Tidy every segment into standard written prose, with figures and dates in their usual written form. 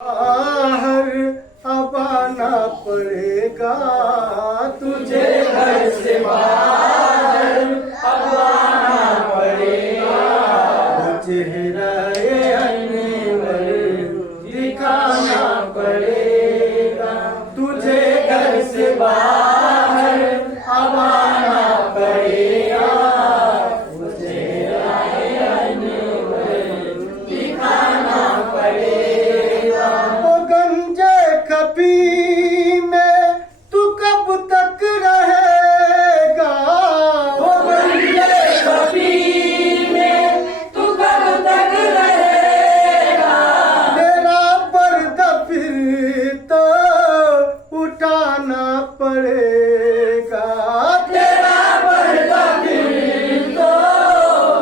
बाहर अब आना पड़ेगा तुझे, घर से बाहर अब आना पड़ेगा। चेहरा अनवर दिखाना पड़ेगा तुझे, घर से बाहर अब आना पड़ेगा। चेहरा अनवर दिखाना पड़ेगा। कभी में तू कब तक रहेगा, कभी में तू कब तक रहेगा। तेरा पर्दा फिर तो उठाना पड़ेगा। तेरा पर्दा फिर तो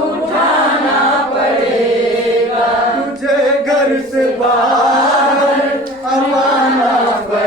उठाना पड़ेगा। तुझे घर से बाहर अब आना पड़ेगा।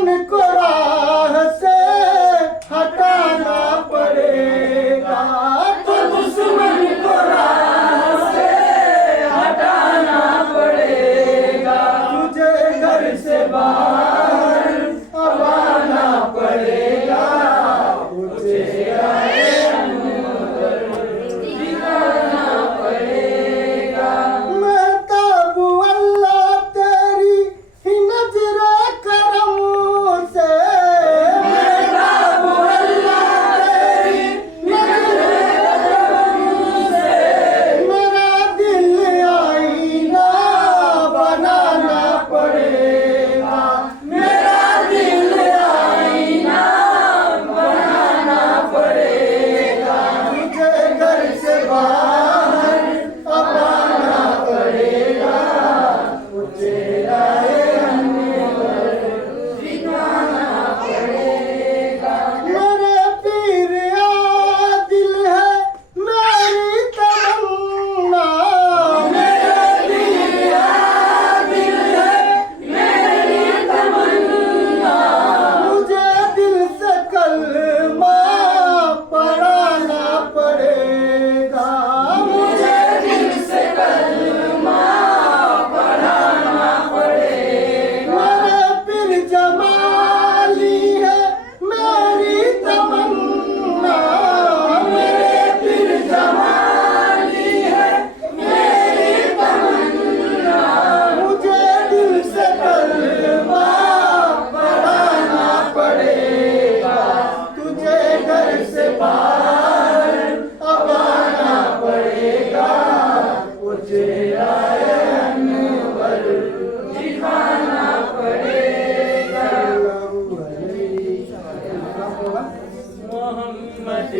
दुश्मन को राह से हटाना पड़ेगा, तो दुश्मन को राह से हटाना पड़ेगा, तुझे घर से बाहर अब आना पड़ेगा, तुझे दिखाना पड़ेगा। महताबू अल्लाह तेरी ही नजर करम से, महताबू अल्लाह तेरी नज़र करम से, मेरा दिल आईना बनाना पड़ेगा, मेरा दिल आईना बनाना पड़ेगा, तुझे घर से बाहर अब आना पड़ेगा, तुझे दिखाना पड़ेगा। मेरे पीर आदिल है मेरी तमन्ना, मेरा दिल आदिल है मेरी तमन्ना, मुझे दिल से कलमा पढ़ाना पड़ेगा, मुझे दिल से कलमा पढ़ाना पड़ेगा। मेरे पीर जमाली है मेरी तमन्ना, मेरे पीर जमाली है मेरी तमन्ना, मुझे दिल से कलमा पढ़ाना पड़ेगा, तुझे घर से बाहर अब आना पड़ेगा, तुझे दिखाना पड़ेगा। मोहम्मद